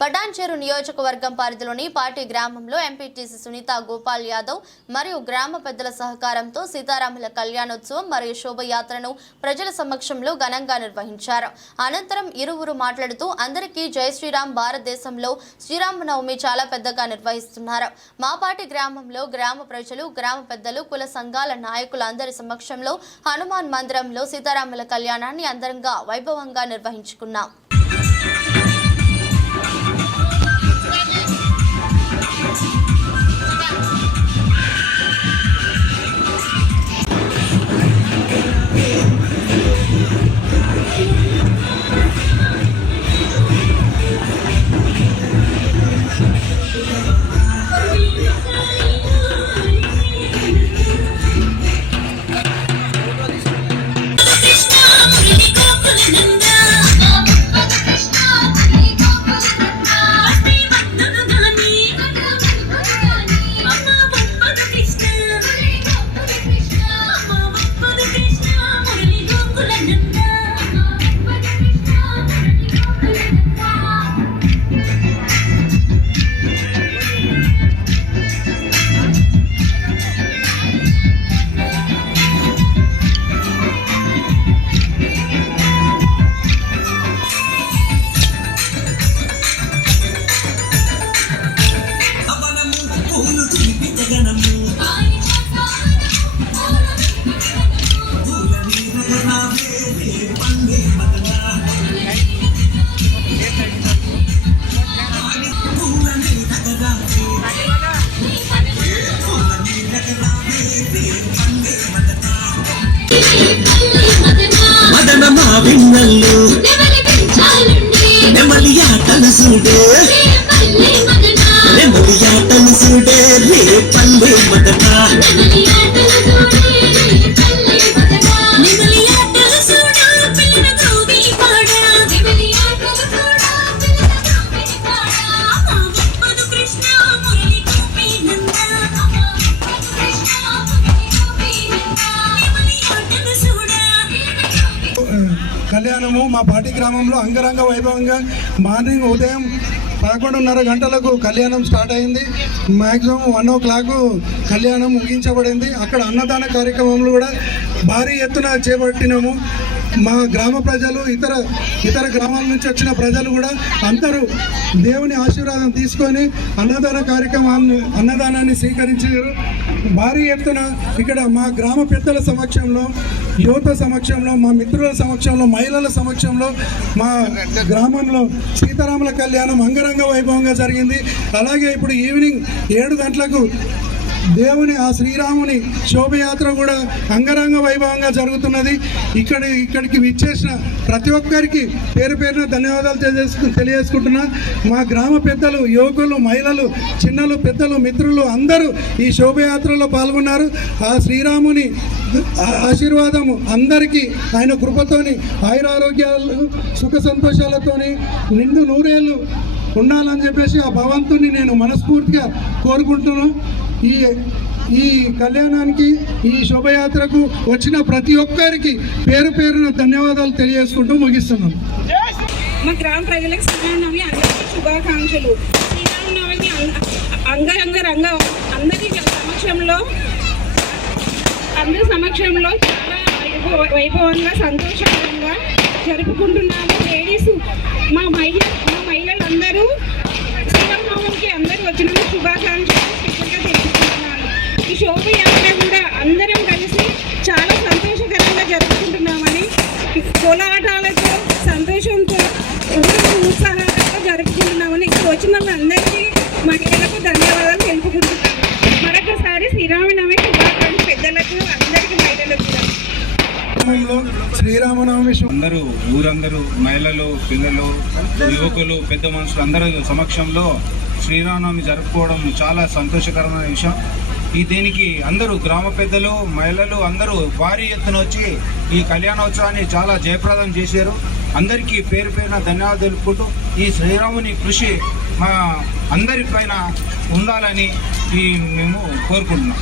పటాన్చెరు నియోజకవర్గం పరిధిలోని పార్టీ గ్రామంలో ఎంపీటీసీ సునీత గోపాల్ యాదవ్ మరియు గ్రామ పెద్దల సహకారంతో సీతారాముల కళ్యాణోత్సవం మరియు శోభయాత్రను ప్రజల సమక్షంలో ఘనంగా నిర్వహించారు. అనంతరం ఇరువురు మాట్లాడుతూ అందరికీ జై శ్రీరామ్, భారతదేశంలో శ్రీరామనవమి చాలా పెద్దగా నిర్వహిస్తున్నారు. మా పార్టీ గ్రామంలో గ్రామ ప్రజలు, గ్రామ పెద్దలు, కుల సంఘాల నాయకుల అందరి సమక్షంలో హనుమాన్ మందిరంలో సీతారాముల కళ్యాణాన్ని అందంగా వైభవంగా నిర్వహించుకున్నాం. విన్నల్లు నెమలియాటలు చూడే నెమలియాటలు చూడే రే పల్లె మదన కళ్యాణము మా పార్టీ గ్రామంలో అంగరంగ వైభవంగా మార్నింగ్ ఉదయం 11:30 గంటలకు కళ్యాణం స్టార్ట్ అయింది. మ్యాక్సిమం 1 o'clock కళ్యాణం ముగించబడింది. అక్కడ అన్నదాన కార్యక్రమంలో కూడా భారీ ఎత్తున చేపట్టినాము. మా గ్రామ ప్రజలు, ఇతర గ్రామాల నుంచి వచ్చిన ప్రజలు కూడా అందరూ దేవుని ఆశీర్వాదం తీసుకొని అన్నదానాన్ని స్వీకరించారు. భారీ ఎత్తున ఇక్కడ మా గ్రామ పెద్దల సమక్షంలో, యువత సమక్షంలో, మా మిత్రుల సమక్షంలో, మహిళల సమక్షంలో మా గ్రామంలో సీతారాముల కళ్యాణం అంగరంగ వైభవంగా జరిగింది. అలాగే ఇప్పుడు ఈవినింగ్ 7 గంటలకు దేవుని ఆ శ్రీరాముని శోభయాత్ర కూడా అంగరంగ వైభవంగా జరుగుతున్నది. ఇక్కడికి విచ్చేసిన ప్రతి ఒక్కరికి పేరు పేరున ధన్యవాదాలు తెలియజేసుకుంటున్నా. మా గ్రామ పెద్దలు, యువకులు, మహిళలు, చిన్నలు, పెద్దలు, మిత్రులు అందరూ ఈ శోభయాత్రలో పాల్గొన్నారు. ఆ శ్రీరాముని ఆశీర్వాదము అందరికీ, ఆయన కృపతోని ఆయురారోగ్యాలు, సుఖ సంతోషాలతోని నిండు నూరేళ్ళు ఉండాలని చెప్పేసి ఆ భగవంతుని నేను మనస్ఫూర్తిగా కోరుకుంటున్నాను. ఈ కళ్యాణానికి, ఈ శోభయాత్రకు వచ్చిన ప్రతి ఒక్కరికి పేరు పేరున ధన్యవాదాలు తెలియజేసుకుంటూ ముగిస్తున్నాం. మా గ్రామ ప్రజలకు శ్రీరామనవమి అందరికీ శుభాకాంక్షలు. శ్రీరామనవమి అంగరంగ అందరి సమక్షంలో చాలా వైభవంగా, సంతోషకరంగా జరుపుకుంటున్నాము. లేడీస్, మా మహిళలందరూ శ్రీరామనవమికి అందరూ వచ్చిన శుభాకాంక్షలు తెలుసుకుంటున్నాను. ఈ శోభయాత్ర కూడా అందరం కలిసి చాలా సంతోషకరంగా జరుపుకుంటున్నామని, కోలాటాలతో, సంతోషంతో, ఉత్సాహంగా జరుపుకుంటున్నామని ఇక్కడ వచ్చిన వాళ్ళందరికీ, మహిళలకు ధన్యవాదాలు తెలుపుకుంటున్నాను. మరొకసారి శ్రీరామనవమి శుభాకాంక్షలు పెద్దలకు, అందరికీ, మహిళలకు కూడా. శ్రీరామనవమి అందరూ, ఊరందరూ, మహిళలు, పిల్లలు, యువకులు, పెద్ద మనుషులు అందరూ సమక్షంలో శ్రీరామనవమి జరుపుకోవడం చాలా సంతోషకరమైన విషయం. దీనికి అందరూ గ్రామ పెద్దలు, మహిళలు అందరూ భారీ ఎత్తున వచ్చి ఈ కళ్యాణోత్సవాన్ని చాలా జయప్రదం చేశారు. అందరికీ పేరు పేరున ధన్యవాదాలు తెలుపుకుంటూ ఈ శ్రీరాముని కృషి మా అందరిపైన ఉండాలని మేము కోరుకుంటున్నాం.